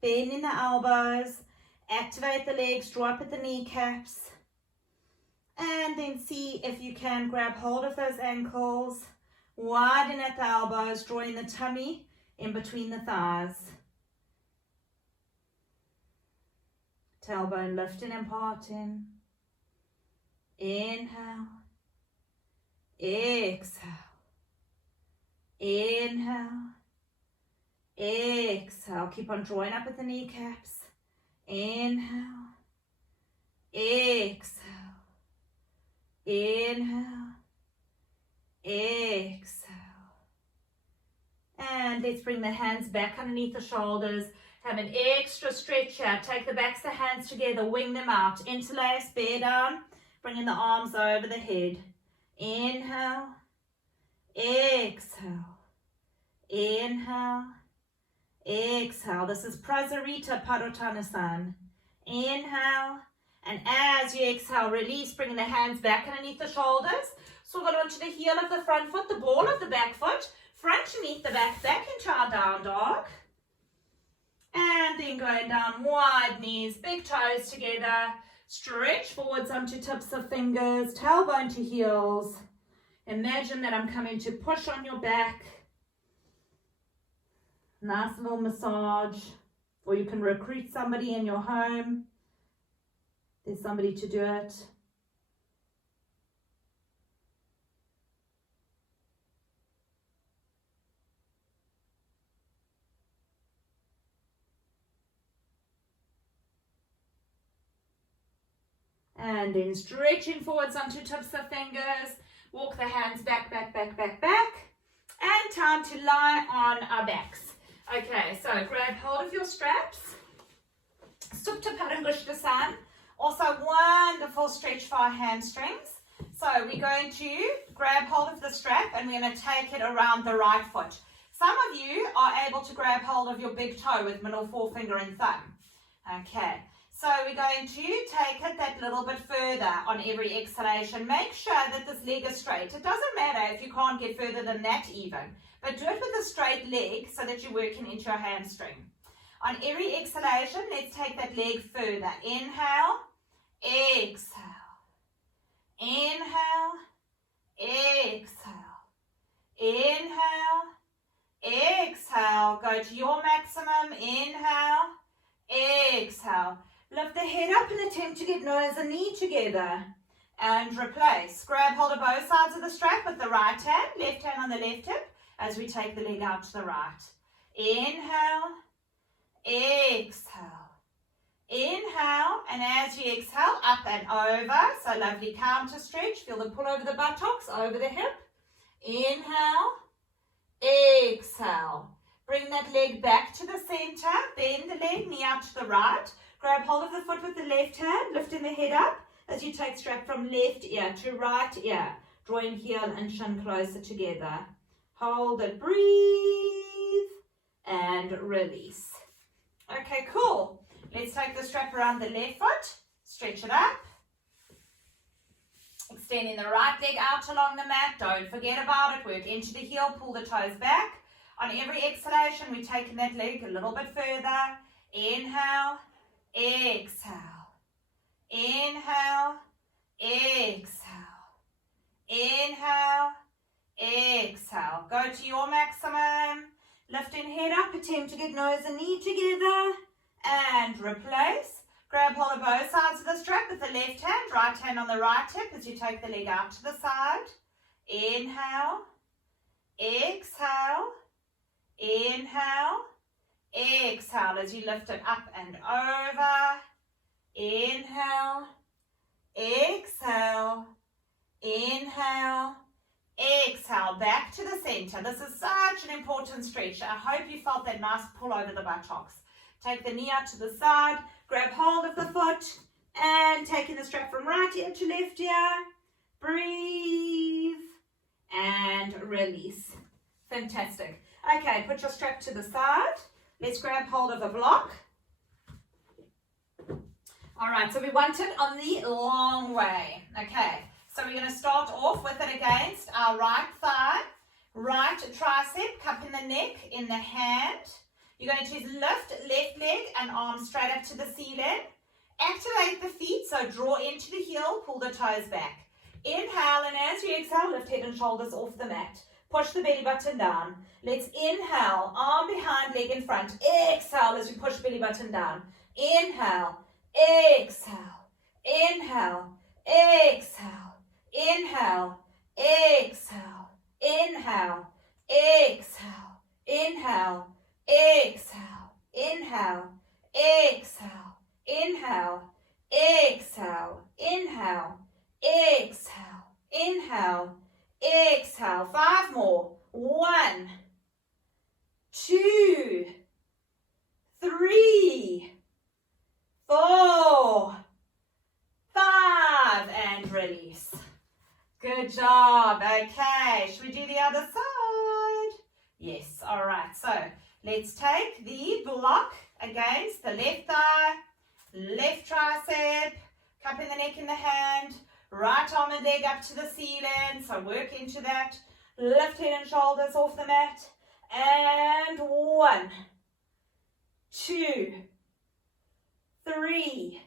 Bend in the elbows. Activate the legs, draw up at the kneecaps. And then see if you can grab hold of those ankles. Widen at the elbows, drawing the tummy in between the thighs. Tailbone lifting and parting. Inhale. Exhale. Inhale. Exhale. Keep on drawing up at the kneecaps. Inhale. Exhale. Inhale. Exhale. And let's bring the hands back underneath the shoulders. Have an extra stretch here. Take the backs of the hands together. Wing them out. Interlace. Bear down. Bringing the arms over the head. Inhale. Exhale. Inhale. exhale. This is Prasarita Padottanasana. Inhale, and as you exhale, release, bringing the hands back underneath the shoulders. Swing onto the heel of the front foot, the ball of the back foot, front to meet the back into our down dog. And then going down, wide knees, big toes together. Stretch forwards onto tips of fingers, tailbone to heels. Imagine that I'm coming to push on your back. Nice little massage. Or you can recruit somebody in your home. There's somebody to do it. And then stretching forwards onto tips of fingers. Walk the hands back. And time to lie on our backs. Okay, so grab hold of your straps. Supta Padangusthasana. Also wonderful stretch for our hamstrings. So we're going to grab hold of the strap and we're going to take it around the right foot. Some of you are able to grab hold of your big toe with middle forefinger and thumb. Okay. So we're going to take it that little bit further on every exhalation. Make sure that this leg is straight. It doesn't matter if you can't get further than that even, but do it with a straight leg so that you're working into your hamstring. On every exhalation, let's take that leg further. Inhale, exhale, inhale, exhale, inhale, exhale. Go to your maximum. Inhale, exhale. Lift the head up and attempt to get nose and knee together. And replace. Grab hold of both sides of the strap with the right hand, left hand on the left hip, as we take the leg out to the right. Inhale, exhale, inhale, and as you exhale, up and over. So lovely counter stretch. Feel the pull over the buttocks, over the hip. Inhale, exhale. Bring that leg back to the center. Bend the leg, knee out to the right. Grab hold of the foot with the left hand, lifting the head up as you take strap from left ear to right ear. Drawing heel and shin closer together. Hold it, breathe, and release. Okay, cool. Let's take the strap around the left foot, stretch it up. Extending the right leg out along the mat. Don't forget about it. Work into the heel, pull the toes back. On every exhalation, we're taking that leg a little bit further. Inhale, exhale, inhale, exhale, inhale, exhale. Go to your maximum. Lifting head up, attempt to get nose and knee together. And replace. Grab hold of both sides of the strap with the left hand, right hand on the right hip as you take the leg out to the side. Inhale, exhale, inhale, exhale as you lift it up and over. Inhale, exhale, inhale, exhale, back to the center. This is such an important stretch. I hope you felt that nice pull over the buttocks. Take the knee out to the side, grab hold of the foot, and taking the strap from right ear to left ear. Breathe, and release. Fantastic. Okay, put your strap to the side. Let's grab hold of a block. All right, so we want it on the long way. Okay, so we're going to start off with it against our right thigh, right tricep, cupping the neck in the hand. You're going to lift left leg and arm straight up to the ceiling. Activate the feet, so draw into the heel, pull the toes back. Inhale, and as you exhale, lift head and shoulders off the mat. Push the belly button down. Let's inhale, arm behind, leg in front. Exhale as we push belly button down. Inhale, exhale, inhale, exhale, inhale, exhale, inhale, exhale, inhale, exhale, inhale, exhale, inhale, exhale, inhale, exhale, inhale, exhale. 5 more. 1, 2, 3, 4, 5, and release. Good job. Okay, should we do the other side? Yes. All right. So let's take the block against the left thigh, left tricep, cupping the neck in the hand, right arm and leg up to the ceiling, so work into that. Lift head and shoulders off the mat, and 1, 2, 3,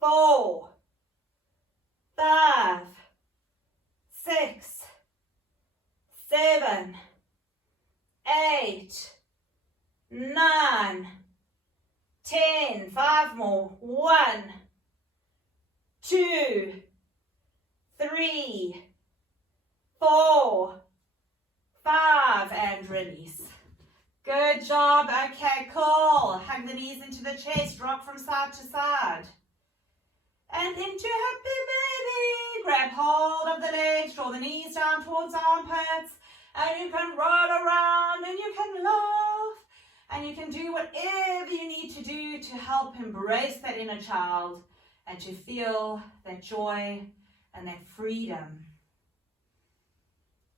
4, 5, 6, 7, 8, 9, 10, 5 more, 1, 2, 3, 4, 5, and release. Good job. Okay, cool. Hug the knees into the chest, rock from side to side. And into happy baby. Grab hold of the legs, draw the knees down towards armpits, and you can roll around and you can laugh and you can do whatever you need to do to help embrace that inner child and to feel that joy and that freedom.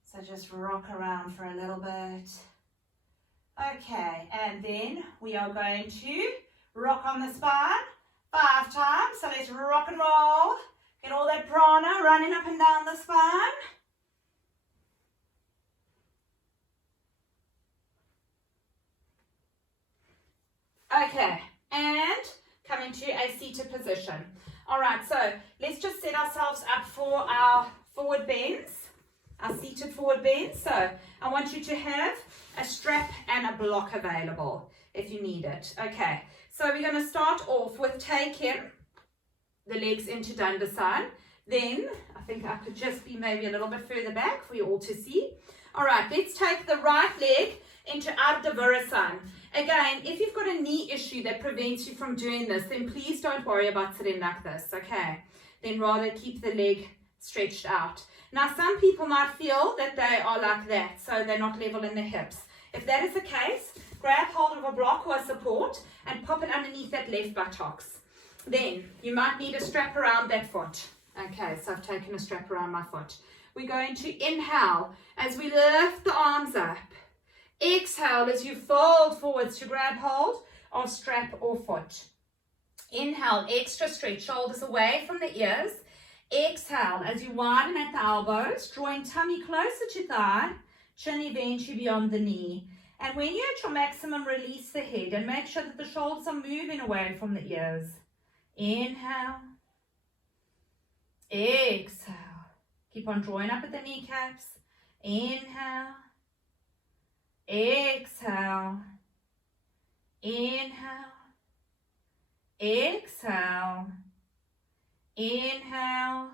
So just rock around for a little bit. Okay, and then we are going to rock on the spine 5 times. So let's rock and roll. Get all that prana running up and down the spine. Okay, and come into a seated position. All right, so let's just set ourselves up for our forward bends, our seated forward bends. So I want you to have a strap and a block available if you need it. Okay, so we're going to start off with taking the legs into Dandasana. Then I think I could just be maybe a little bit further back for you all to see. All right, let's take the right leg into Ardha Virasana. Again, if you've got a knee issue that prevents you from doing this, then please don't worry about sitting like this, okay? Then rather keep the leg stretched out. Now, some people might feel that they are like that, so they're not level in the hips. If that is the case, grab hold of a block or a support and pop it underneath that left buttocks. Then you might need a strap around that foot. Okay, so I've taken a strap around my foot. We're going to inhale as we lift the arms up. Exhale as you fold forwards to grab hold of strap or foot. Inhale, extra stretch, shoulders away from the ears. Exhale as you widen at the elbows, drawing tummy closer to thigh, chin eventually beyond the knee. And when you're at your maximum, release the head and make sure that the shoulders are moving away from the ears. Inhale. Exhale. Keep on drawing up at the kneecaps. Inhale. Exhale. Inhale. Exhale. Inhale.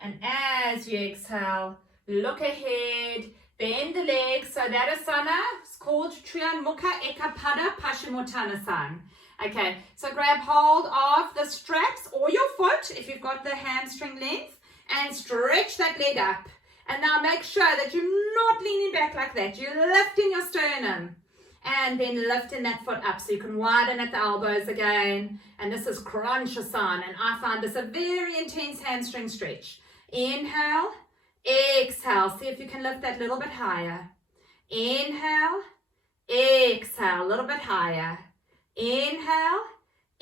And as you exhale, look ahead, bend the legs. So that asana is called Triyanmukha Ekapada Paschimottanasana. Okay, so grab hold of the straps or your foot if you've got the hamstring length and stretch that leg up. And now make sure that you're not leaning back like that. You're lifting your sternum and then lifting that foot up so you can widen at the elbows again. And this is Kranchasana, and I find this a very intense hamstring stretch. Inhale, exhale. See if you can lift that little bit higher. Inhale, exhale, a little bit higher. Inhale,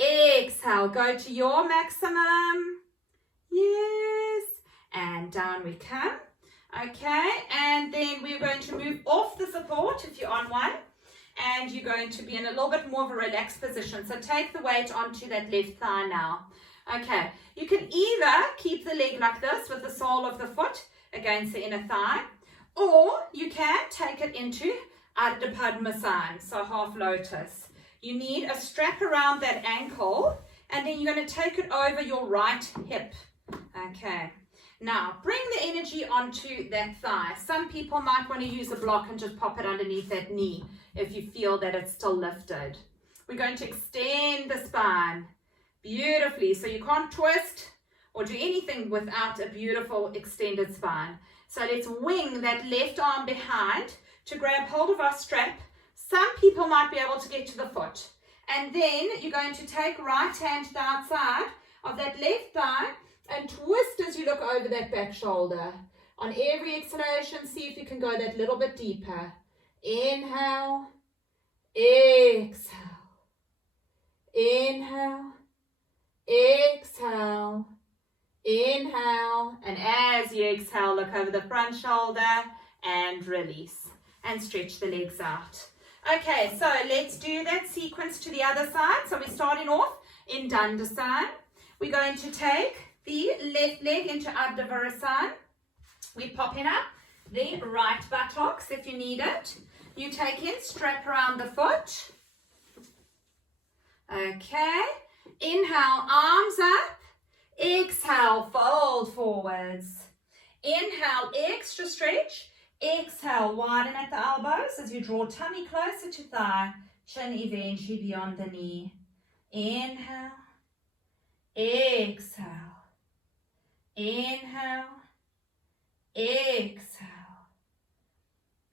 exhale. Go to your maximum. Yes. And down we come. Okay, and then we're going to move off the support if you're on one, and you're going to be in a little bit more of a relaxed position. So take the weight onto that left thigh now. Okay, you can either keep the leg like this with the sole of the foot against the inner thigh, or you can take it into Ardha Padmasana, so half lotus. You need a strap around that ankle, and then you're going to take it over your right hip. Okay. Now, bring the energy onto that thigh. Some people might want to use a block and just pop it underneath that knee if you feel that it's still lifted. We're going to extend the spine beautifully. So you can't twist or do anything without a beautiful extended spine. So let's wing that left arm behind to grab hold of our strap. Some people might be able to get to the foot. And then you're going to take right hand to the outside of that left thigh and twist as you look over that back shoulder. On every exhalation, see if you can go that little bit deeper. Inhale, exhale. Inhale, exhale. Inhale, and as you exhale, look over the front shoulder and release and stretch the legs out. Okay, so let's do that sequence to the other side. So we're starting off in Dandasana. We're going to take the left leg into Ardha Virasana. We're popping up the right buttocks if you need it. You take in, strap around the foot. Okay, inhale, arms up. Exhale, fold forwards. Inhale, extra stretch. Exhale, widen at the elbows as you draw tummy closer to thigh, chin eventually beyond the knee. Inhale, exhale, inhale, exhale,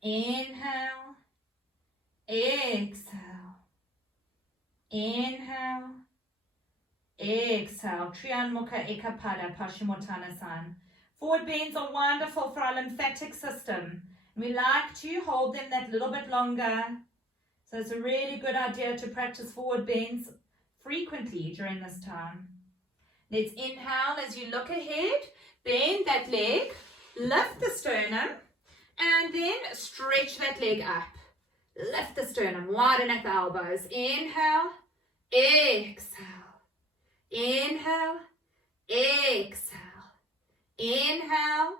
inhale, exhale, inhale, exhale. Triyan Mukha Ekapada Paschimottanasana. Forward bends are wonderful for our lymphatic system. We like to hold them that little bit longer. So it's a really good idea to practice forward bends frequently during this time. Let's inhale as you look ahead. Bend that leg. Lift the sternum. And then stretch that leg up. Lift the sternum. Widen at the elbows. Inhale. Exhale. Inhale. Exhale. Inhale,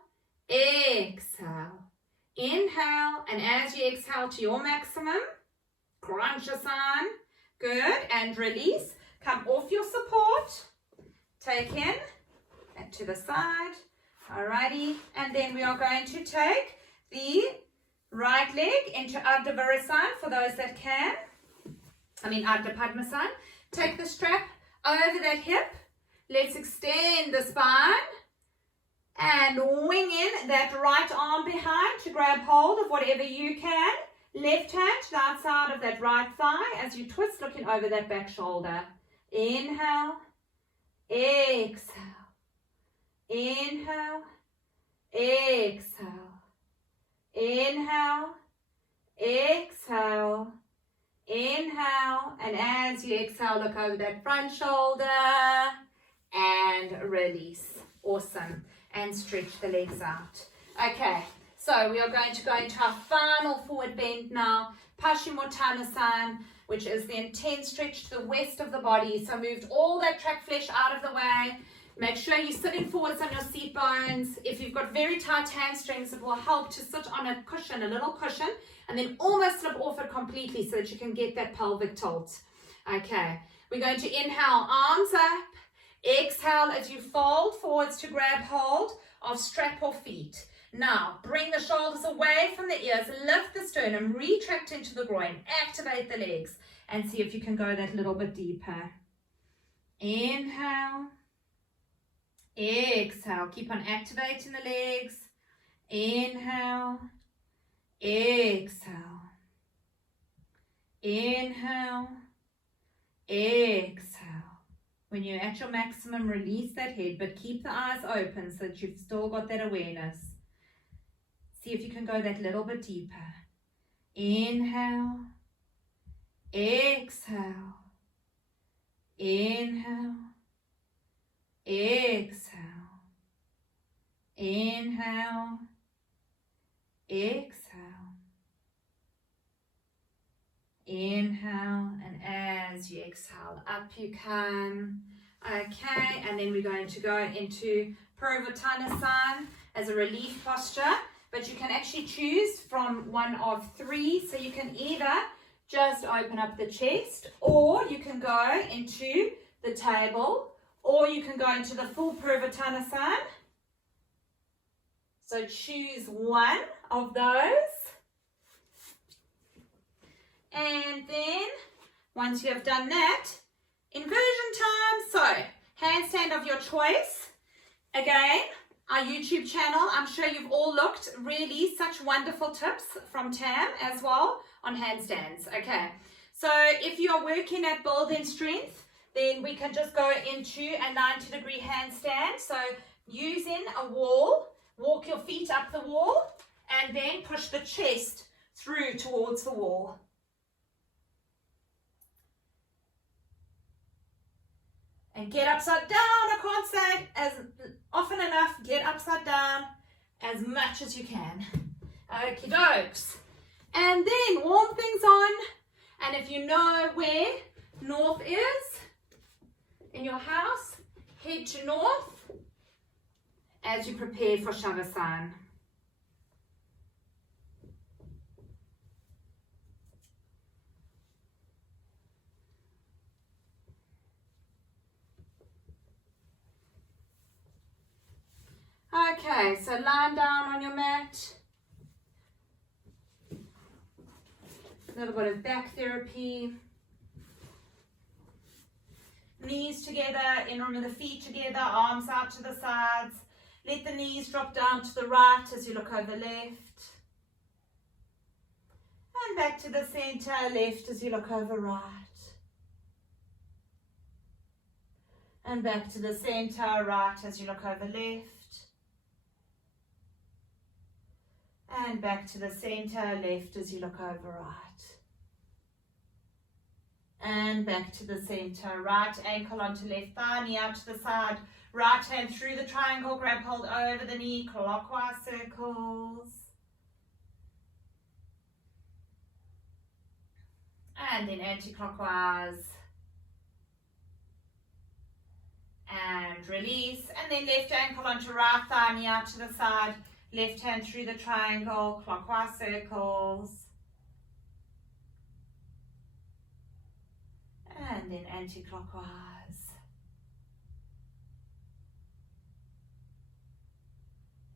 exhale, inhale, and as you exhale to your maximum, Kranchasana, good, and release, come off your support, take in, and to the side, alrighty, and then we are going to take the right leg into Ardha Virasana for those that can, Ardha Padmasana, take the strap over that hip, let's extend the spine, and wing in that right arm behind to grab hold of whatever you can. Left hand to the outside of that right thigh as you twist, looking over that back shoulder. Inhale, exhale, inhale, exhale, inhale, exhale, inhale, and as you exhale, look over that front shoulder and release. Awesome. And stretch the legs out. Okay, so we are going to go into our final forward bend now, Paschimottanasana, which is the intense stretch to the west of the body. So moved all that track flesh out of the way. Make sure you're sitting forwards on your seat bones. If you've got very tight hamstrings, it will help to sit on a cushion, a little cushion, and then almost slip off it completely so that you can get that pelvic tilt. Okay, we're going to inhale, arms up. Exhale as you fold forwards to grab hold of strap or feet. Now, bring the shoulders away from the ears, lift the sternum, retract into the groin, activate the legs, and see if you can go that little bit deeper. Inhale, exhale, keep on activating the legs. Inhale, exhale, inhale, exhale. When you're at your maximum, release that head, but keep the eyes open so that you've still got that awareness. See if you can go that little bit deeper. Inhale, exhale, inhale, exhale, inhale, exhale. Inhale, and as you exhale, up you come. Okay, and then we're going to go into Purvottanasana as a relief posture, but you can actually choose from one of three. So you can either just open up the chest, or you can go into the table, or you can go into the full Purvottanasana. So choose one of those. And then, once you have done that, inversion time. So, handstand of your choice. Again, our YouTube channel, I'm sure you've all looked, really such wonderful tips from Tam as well on handstands. Okay, so if you're working at building strength, then we can just go into a 90-degree handstand. So, using a wall, walk your feet up the wall, and then push the chest through towards the wall. And get upside down. I can't say as often enough, get upside down as much as you can. Okie dokes. And then warm things on. And if you know where north is in your house, head to north as you prepare for Shavasana. Okay, so lying down on your mat. A little bit of back therapy. Knees together, inner of the feet together, arms out to the sides. Let the knees drop down to the right as you look over left. And back to the center, left as you look over right. And back to the center, right as you look over left. And back to the center, left as you look over right. And back to the center, right ankle onto left thigh, knee out to the side. Right hand through the triangle, grab hold over the knee, clockwise circles. And then anti-clockwise. And release. And then left ankle onto right thigh, knee out to the side. Left hand through the triangle, clockwise circles. And then anti-clockwise.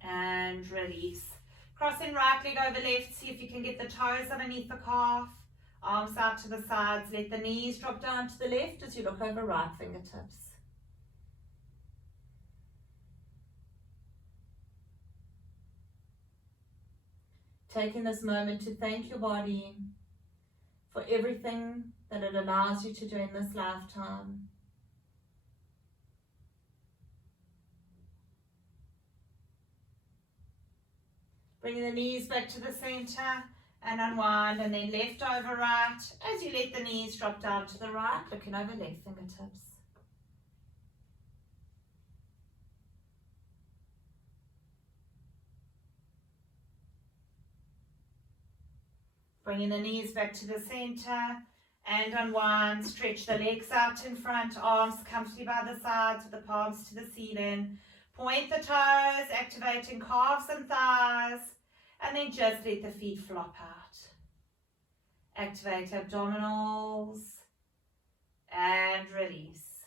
And release. Crossing right leg over left, see if you can get the toes underneath the calf. Arms out to the sides, let the knees drop down to the left as you look over right fingertips. Taking this moment to thank your body for everything that it allows you to do in this lifetime. Bring the knees back to the center and unwind, and then left over right as you let the knees drop down to the right, looking over left fingertips. Bringing the knees back to the center and unwind. Stretch the legs out in front, arms comfortably by the sides with the palms to the ceiling. Point the toes, activating calves and thighs, and then just let the feet flop out. Activate abdominals and release.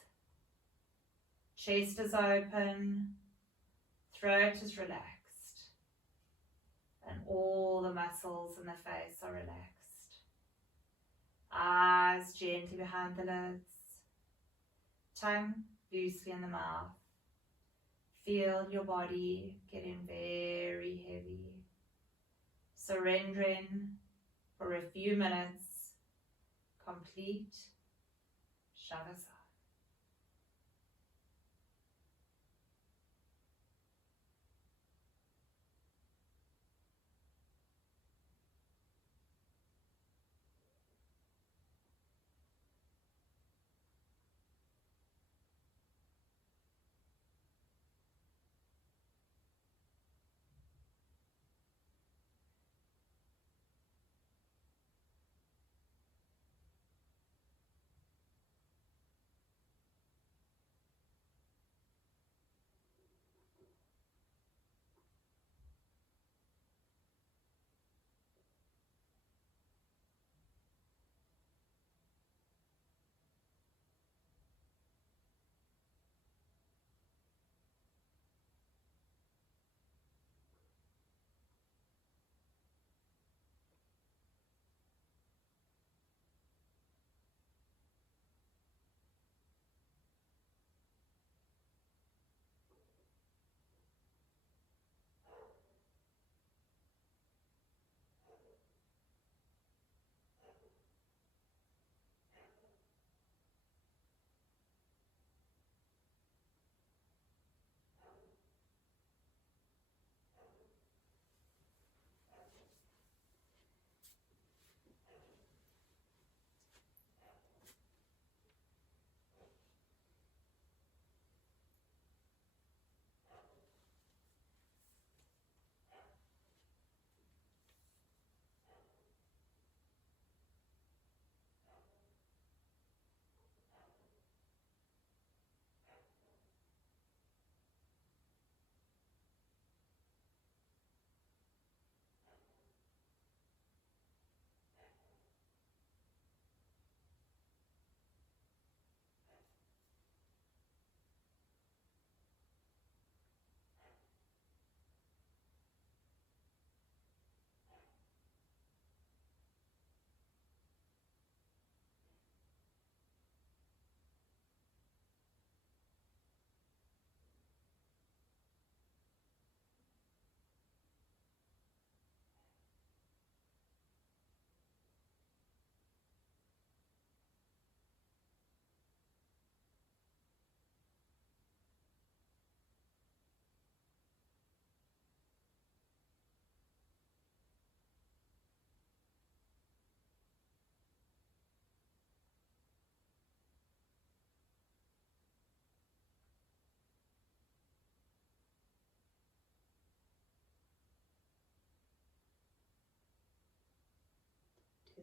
Chest is open, throat is relaxed. And all the muscles in the face are relaxed. Eyes gently behind the lids. Tongue loosely in the mouth. Feel your body getting very heavy. Surrendering for a few minutes. Complete Shavasana.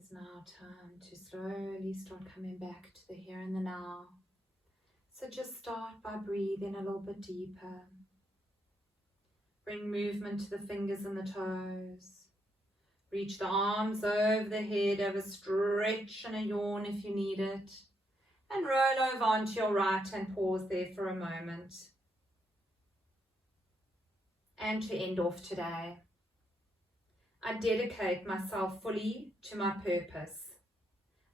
It's now time to slowly start coming back to the here and the now. So just start by breathing a little bit deeper. Bring movement to the fingers and the toes. Reach the arms over the head, have a stretch and a yawn if you need it. And roll over onto your right and pause there for a moment. And to end off today, I dedicate myself fully to my purpose.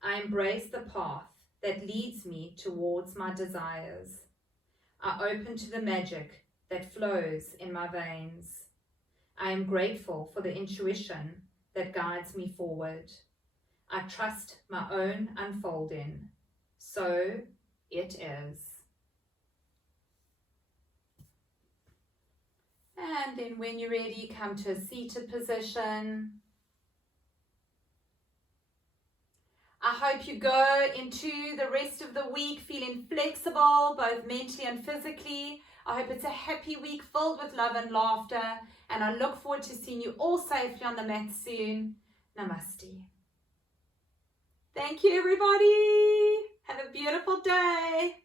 I embrace the path that leads me towards my desires. I open to the magic that flows in my veins. I am grateful for the intuition that guides me forward. I trust my own unfolding. So it is. And then when you're ready, come to a seated position. I hope you go into the rest of the week feeling flexible, both mentally and physically. I hope it's a happy week filled with love and laughter. And I look forward to seeing you all safely on the mat soon. Namaste. Thank you, everybody. Have a beautiful day.